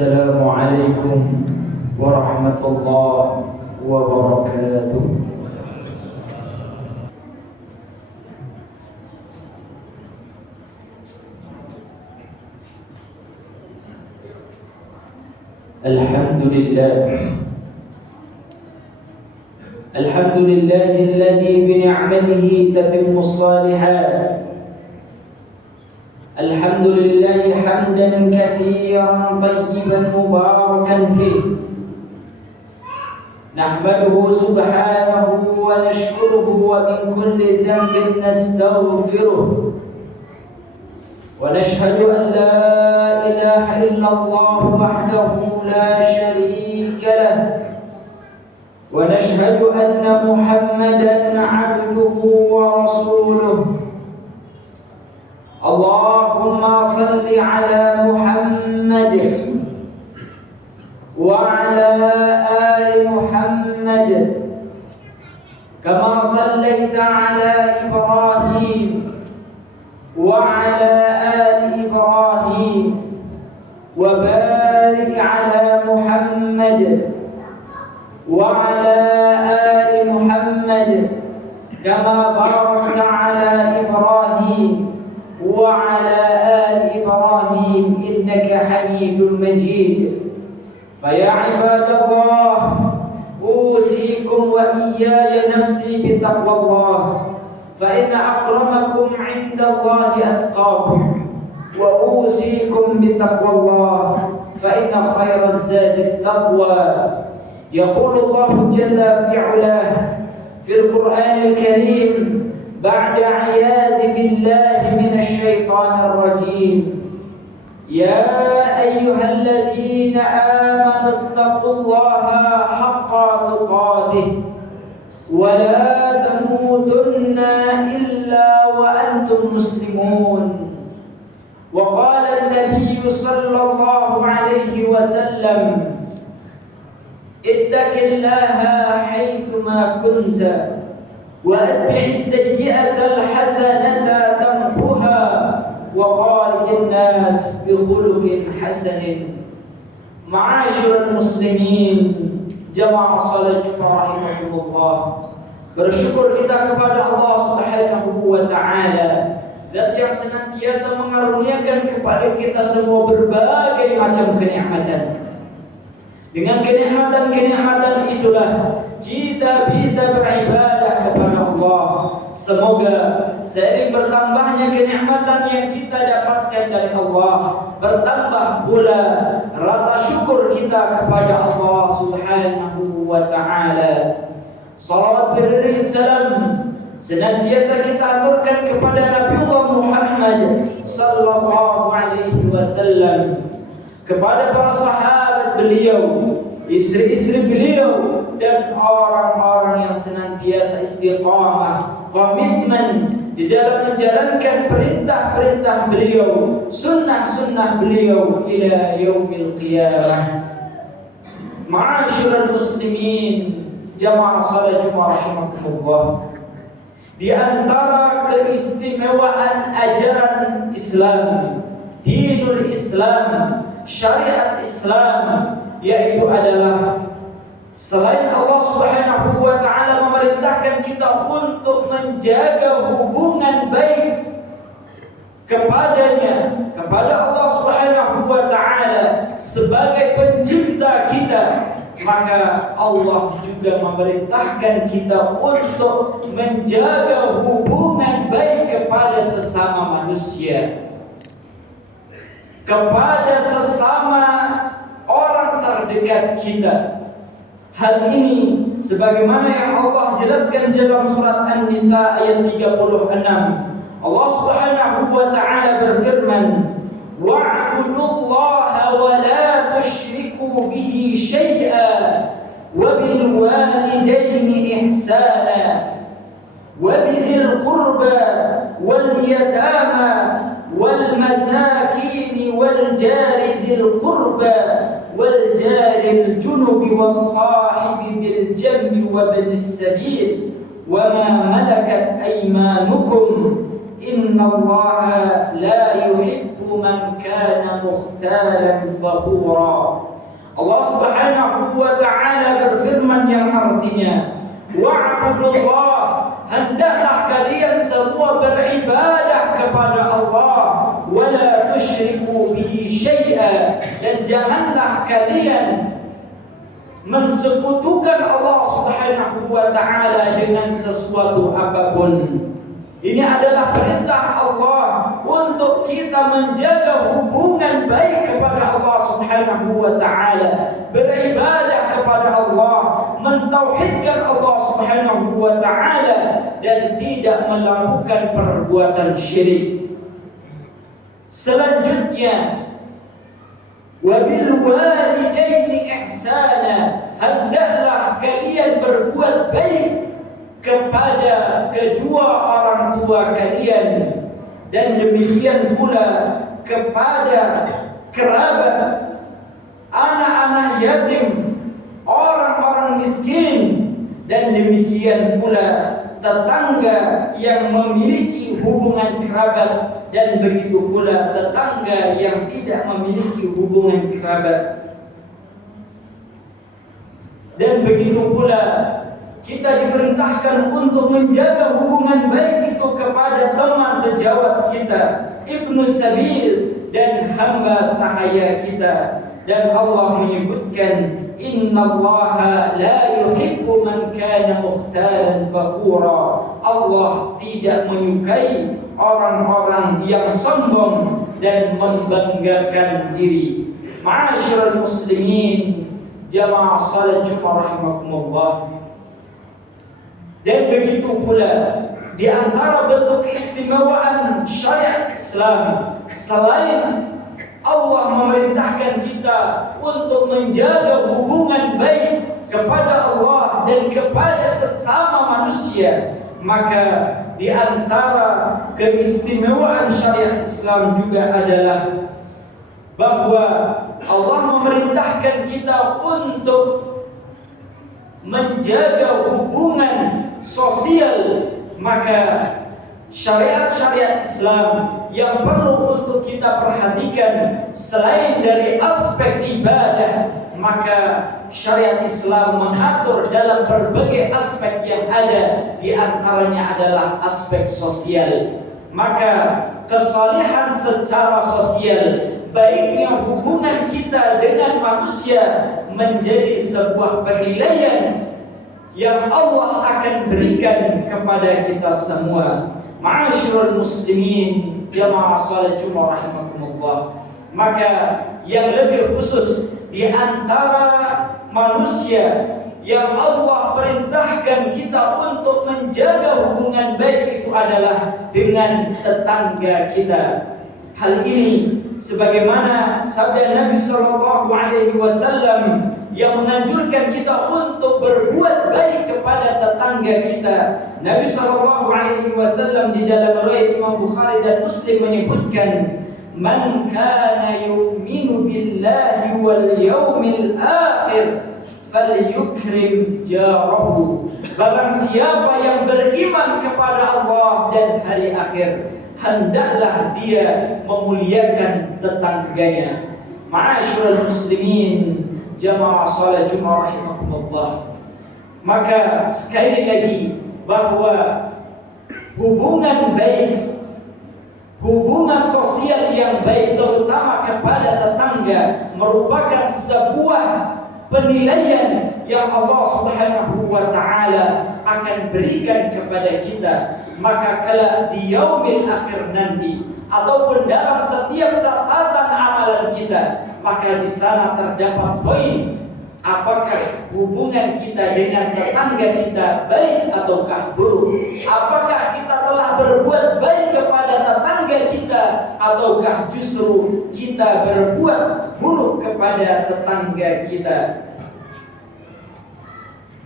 Assalamualaikum warahmatullahi wabarakatuh. Alhamdulillahilladzi bini'matihi tatimmus shalihat. Alhamdulillahi hamdan katsiran tayyiban mubarakan fih. Nahmaduhu subhanahu wa nashkuruhu wa min kulli dhanbin nastaghfiruh. Wa nashhadu an la ilaha illallah wahdahu la sharika lah. Wa nashhadu anna Muhammadan 'abduhu wa rasuluh. Allahumma salli ala Muhammad wa ala ali Muhammad kama sallaita ala Ibrahim wa ala ali Ibrahim wa barik ala Muhammad wa ala ali Muhammad kama barakta ala Ibrahim wa ala ali Ibrahim innaka Hamidum Majid. Fa ya ibadallah, usikum wa iyaya nafsi bi taqwallah, fa inna akramakum 'indallahi atqakum, wa usikum bi taqwallah, fa inna khairaz zadi at-taqwa. Yaqulu Allah jalla fi 'ulah fil Qur'anil Karim بعد عياذ بالله من الشيطان الرجيم يا أيها الذين آمنوا اتقوا الله حق تقاته ولا تموتن إلا وأنتم مسلمون. وقال النبي صلى الله عليه وسلم اتق الله حيثما كنت وأتبع السيئة الحسنة تمحها وخالق الناس بخلق حسن. معاشر المسlimin, jamaah salat Jumat rahimahullah, bersyukur kita kepada Allah Subhanahu wa taala, Zat yang senantiasa mengaruniakan kepada kita semua berbagai macam kenikmatan. Dengan kenikmatan-kenikmatan itulah kita bisa beribadah kepada Allah. Semoga seiring bertambahnya kenikmatan yang kita dapatkan dari Allah, bertambah pula rasa syukur kita kepada Allah Subhanahu wa taala. Salawat beriring salam senantiasa kita aturkan kepada Nabiullah Muhammad sallallahu alaihi wasallam, kepada para sahabat beliau, istri-istri beliau, dan orang-orang yang senantiasa istiqamah, komitmen di dalam menjalankan perintah-perintah beliau, sunnah-sunnah beliau ila yaumil qiyamah. Ma'asyiral muslimin, jamaah salat Jumat rahimahullah, di antara keistimewaan ajaran Islam, dinul Islam, syariat Islam, yaitu adalah selain Allah Subhanahu wa taala memerintahkan kita untuk menjaga hubungan baik kepadanya, kepada Allah Subhanahu wa taala sebagai pencipta kita, maka Allah juga memerintahkan kita untuk menjaga hubungan baik kepada sesama manusia, kepada sesama orang terdekat kita. Hal ini sebagaimana yang Allah jelaskan dalam surat An-Nisa ayat 36. Allah Subhanahu wa taala berfirman, wa'budullaha wa la tusyriku bihi syai'a wa bil walidaini ihsana wa bidzil qurba wal yatama wal masakin wal jari dzil qurba wal jaril junubi was sahibi bil jambi wa ibnis sabil wa ma malakat aymanukum innallaha la yuhibbu man kana mukhtalan fakhura. Allah Subhanahu wa taala berfirman yang artinya, wa'budullah, hendaklah kalian semua beribadah kepada Allah, wala tusyriku bihi syai'a, dan janganlah kalian mensekutukan Allah Subhanahu wa taala dengan sesuatu apapun. Ini adalah perintah Allah untuk kita menjaga hubungan baik kepada Allah Subhanahu wa taala, beribadah kepada Allah, mentauhidkan Allah Subhanahu wa taala, dan tidak melakukan perbuatan syirik. Selanjutnya, wabil walidaini ihsana, hendaklah kalian berbuat baik kepada kedua orang tua kalian, dan demikian pula kepada kerabat, anak-anak yatim, orang-orang miskin, dan demikian pula tetangga yang memiliki hubungan kerabat, dan begitu pula tetangga yang tidak memiliki hubungan kerabat. Dan begitu pula kita diperintahkan untuk menjaga hubungan baik itu kepada teman sejawat kita, ibnu sabil, dan hamba sahaya kita. Dan Allah menyebutkan, innallaha la yuhibbu man kana mukhtalan fakhura. Allah tidak menyukai orang-orang yang sombong dan membanggakan diri. Ma'asyiral muslimin, jamaah salat Jumat rahimakumullah. Dan begitu pula di antara bentuk keistimewaan syariat Islam, selain Allah memerintahkan kita untuk menjaga hubungan baik kepada Allah dan kepada sesama manusia, maka di antara keistimewaan syariat Islam juga adalah bahwa Allah memerintahkan kita untuk menjaga hubungan sosial. Maka syariat-syariat Islam yang perlu untuk kita perhatikan selain dari aspek ibadah, maka syariat Islam mengatur dalam berbagai aspek yang ada, di antaranya adalah aspek sosial. Maka kesalehan secara sosial, baiknya hubungan kita dengan manusia, menjadi sebuah penilaian yang Allah akan berikan kepada kita semua. Ma'asyiral muslimin, jamaah salat Jumat rahimakumullah. Maka yang lebih khusus di antara manusia yang Allah perintahkan kita untuk menjaga hubungan baik itu adalah dengan tetangga kita. Hal ini sebagaimana sabda Nabi SAW yang menganjurkan kita untuk berbuat baik kepada tetangga kita. Nabi SAW di dalam riwayat Imam Bukhari dan Muslim menyebutkan, man kana yu'minu billahi wal yawmil akhir falyukrim jarahu. Barang siapa yang beriman kepada Allah dan hari akhir, hendaklah dia memuliakan tetangganya. Ma'asyiral muslimin, jamaah salat Jumat rahimakumullah. Maka sekali lagi bahwa hubungan baik, hubungan sosial yang baik terutama kepada tetangga merupakan sebuah penilaian yang Allah Subhanahu wa taala akan berikan kepada kita. Maka kelak di yaumil akhir nanti, ataupun dalam setiap catatan amalan kita, maka di sana terdapat poin apakah hubungan kita dengan tetangga kita baik ataukah buruk. Apakah kita telah berbuat baik kepada tetangga kita ataukah justru kita berbuat buruk kepada tetangga kita.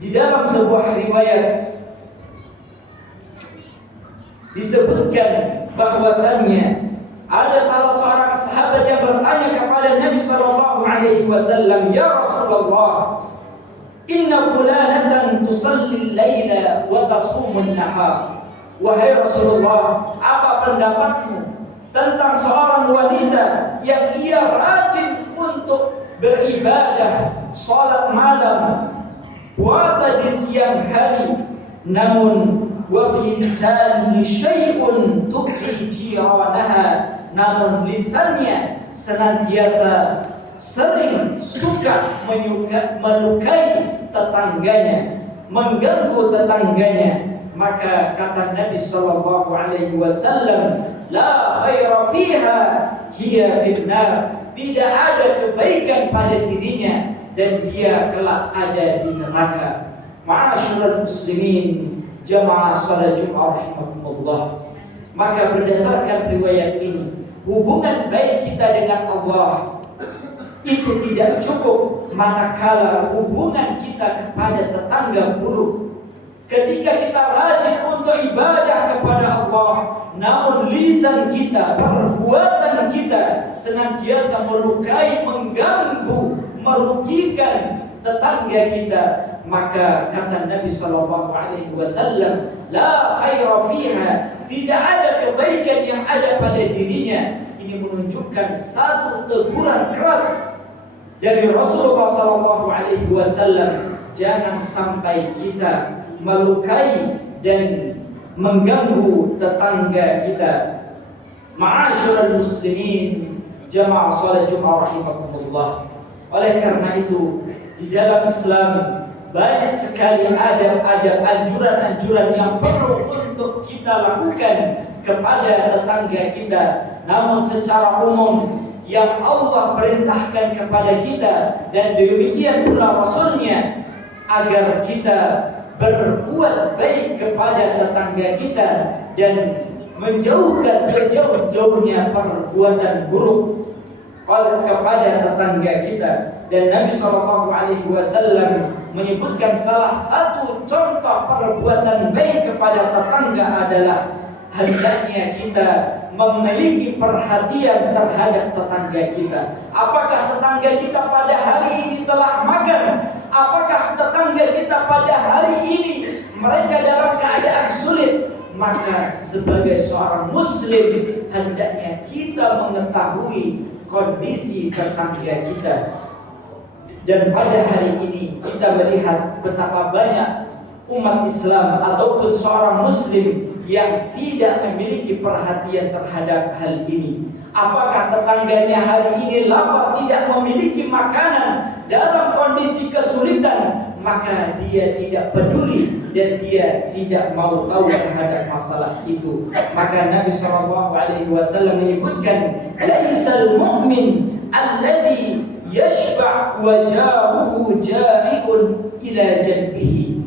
Di dalam sebuah riwayat disebutkan bahwasannya ada salah seorang sahabat yang bertanya kepada Nabi SAW, ya Rasulullah, inna fulanatan tusalli al-laila wa tasumun nahar. Wahai Rasulullah, apa pendapatmu tentang seorang wanita yang ia rajin untuk beribadah, salat malam, puasa di siang hari, namun wa fi lisanihi syai'un tuqi jiranaha, namun lisannya senantiasa sering suka melukai tetangganya, mengganggu tetangganya. Maka kata Nabi sallallahu alaihi wasallam, la khaira fiha hiya finnar, tidak ada kebaikan pada dirinya dan dia kelak ada di neraka. Ma'asyiral muslimin, jamaah salat Jumat rahimakumullah. Maka berdasarkan riwayat ini, hubungan baik kita dengan Allah itu tidak cukup manakala hubungan kita kepada tetangga buruk. Ketika kita rajin untuk ibadah kepada Allah, namun lisan kita, perbuatan kita senantiasa melukai, mengganggu, merugikan tetangga kita, maka kata Nabi sallallahu alaihi wasallam, la khaira fiha, tidak ada kebaikan yang ada pada dirinya. Ini menunjukkan satu teguran keras dari Rasulullah sallallahu alaihi wasallam, jangan sampai kita melukai dan mengganggu tetangga kita. Ma'asyiral muslimin, jamaah salat Jumat rahimakumullah. Oleh karena itu, di dalam Islam banyak sekali adab-adab, anjuran-anjuran yang perlu untuk kita lakukan kepada tetangga kita. Namun secara umum yang Allah perintahkan kepada kita dan demikian pula Rasulnya, agar kita berbuat baik kepada tetangga kita dan menjauhkan sejauh-jauhnya perbuatan buruk kepada tetangga kita. Dan Nabi SAW menyebutkan salah satu contoh perbuatan baik kepada tetangga adalah hendaknya kita memiliki perhatian terhadap tetangga kita. Apakah tetangga kita pada hari ini telah makan? Apakah tetangga kita pada hari ini mereka dalam keadaan sulit? Maka sebagai seorang muslim hendaknya kita mengetahui kondisi tetangga kita. Dan pada hari ini kita melihat betapa banyak umat Islam ataupun seorang muslim yang tidak memiliki perhatian terhadap hal ini. Apakah tetangganya hari ini lapar, tidak memiliki makanan, dalam kondisi kesulitan, maka dia tidak peduli dan dia tidak mau tahu terhadap masalah itu. Maka Nabi SAW menyebutkan, laisal mu'min alladhi yashba' wa jaruhu jari'un ila janbihi.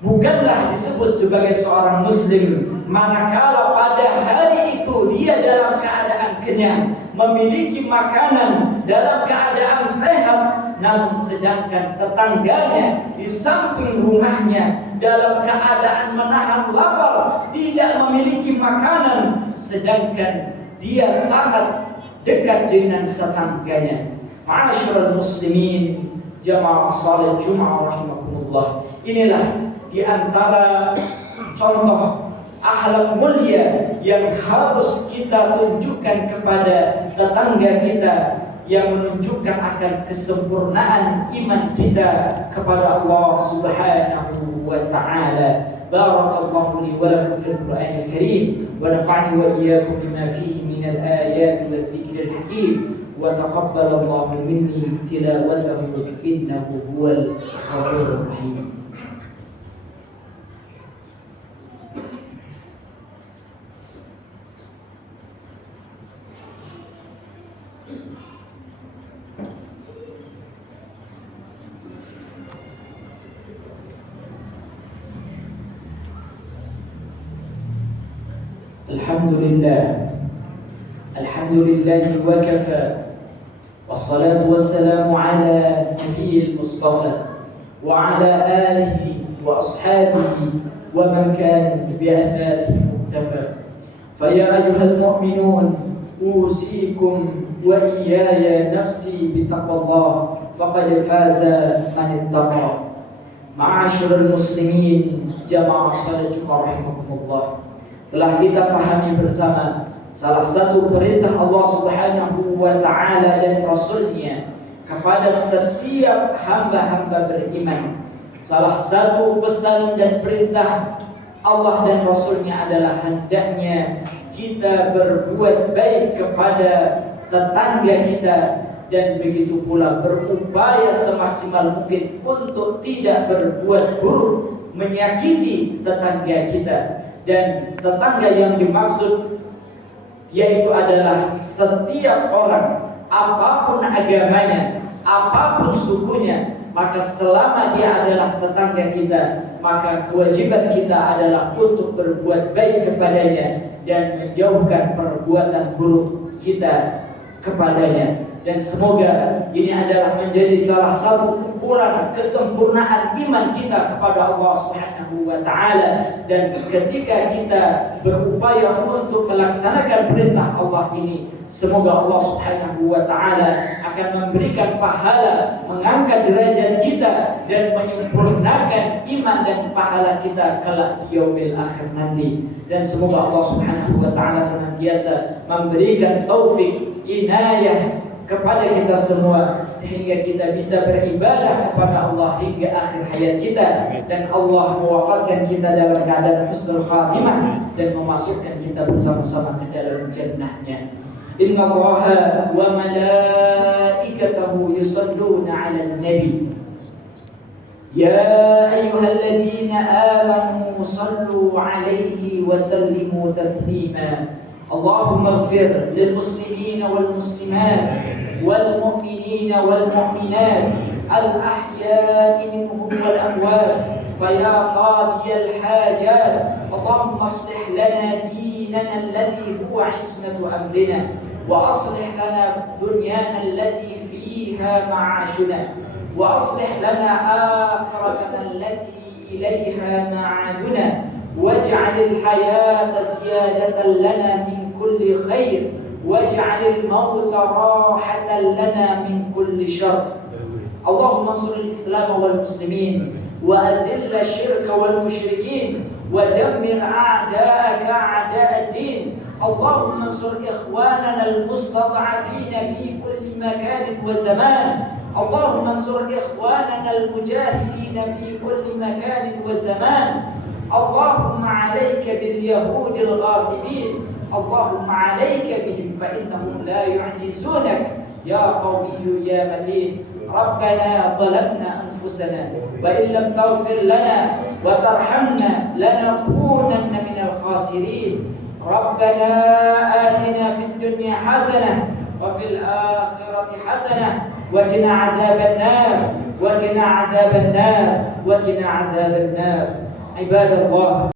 Bukanlah disebut sebagai seorang muslim manakala pada hari itu dia dalam keadaan kenyang, memiliki makanan, dalam keadaan sehat, namun sedangkan tetangganya di samping rumahnya dalam keadaan menahan lapar, tidak memiliki makanan, sedangkan dia sangat dekat dengan tetangganya. Ma'asyiral muslimin, jamaah salat Jumat rahimakumullah. Inilah di antara contoh akhlak mulia yang harus kita tunjukkan kepada tetangga kita, yang menunjukkan akan kesempurnaan iman kita kepada Allah Subhanahu wa taala. Barakallahu li wa lakum fil Qur'anil Karim wa nafa'ani wa iyyakum bima fihi minal ayati wal dzikril hakim wa taqabbalallahu minni tilawatahu innahu huwal ghafurur rahim. Alhamdulillah wa kafa, wassalatu wassalamu ala nabiyil mustafa wa ala alihi wa ashabihi wa man kana bi atharihi muktafa. Fa ya ayyuhal mu'minun usikum wa iyaya nafsi bi taqwallah faqad faza man ittaqa. Ma'asyiral muslimin, jamaah salat Jumat rahimakumullah. Telah kita fahami bersama salah satu perintah Allah Subhanahu wa ta'ala dan Rasulnya kepada setiap hamba-hamba beriman, salah satu pesan dan perintah Allah dan Rasulnya adalah hendaknya kita berbuat baik kepada tetangga kita, dan begitu pula berupaya semaksimal mungkin untuk tidak berbuat buruk, menyakiti tetangga kita. Dan tetangga yang dimaksud yaitu adalah setiap orang, apapun agamanya, apapun sukunya, maka selama dia adalah tetangga kita, maka kewajiban kita adalah untuk berbuat baik kepadanya dan menjauhkan perbuatan buruk kita kepadanya. Dan semoga ini adalah menjadi salah satu ukuran kesempurnaan iman kita kepada Allah Subhanahu wa ta'ala. Dan ketika kita berupaya untuk melaksanakan perintah Allah ini, semoga Allah Subhanahu wa ta'ala akan memberikan pahala, mengangkat derajat kita, dan menyempurnakan iman dan pahala kita kelak di yaumil akhir nanti. Dan semoga Allah Subhanahu wa ta'ala senantiasa memberikan taufik, inayah kepada kita semua, sehingga kita bisa beribadah kepada Allah hingga akhir hayat kita, dan Allah mewafatkan kita dalam keadaan husnul khatimah dan memasukkan kita bersama-sama ke dalam jannahnya. Inna Allaha wa malaikatahu yusalluna 'alan nabi ya ayyuhalladzina amanu sallu 'alaihi wa sallimu taslima. Allahumma ighfir lil muslimina wal muslimat wal mu'minina wal mu'minat al ahya'i minhum wal amwat faya qadiyal hajat. Allahumma aslih lana dinana alladhi huwa ismatu amrina wa aslih lana dunyana allati fiha ma'ashuna wa aslih lana akhiratana allati ilayha ma'aduna واجعل الحياة زيادة لنا من كل خير واجعل الموت راحة لنا من كل شر. اللهم انصر الإسلام والمسلمين وأذل الشرك والمشركين ودمر أعداءك أعداء الدين. اللهم انصر إخواننا المستضعفين في كل مكان وزمان. اللهم انصر إخواننا المجاهدين في كل مكان وزمان. اللهم عليك باليهود الغاصبين، اللهم عليك بهم فإنهم لا يعجزونك يا قوي يا متين. ربنا ظلمنا أنفسنا وإن لم تغفر لنا وترحمنا لنكونن من الخاسرين. ربنا آتنا في الدنيا حسنة وفي الآخرة حسنة وقنا عذاب النار وقنا عذاب النار وقنا عذاب النار. عباد الله.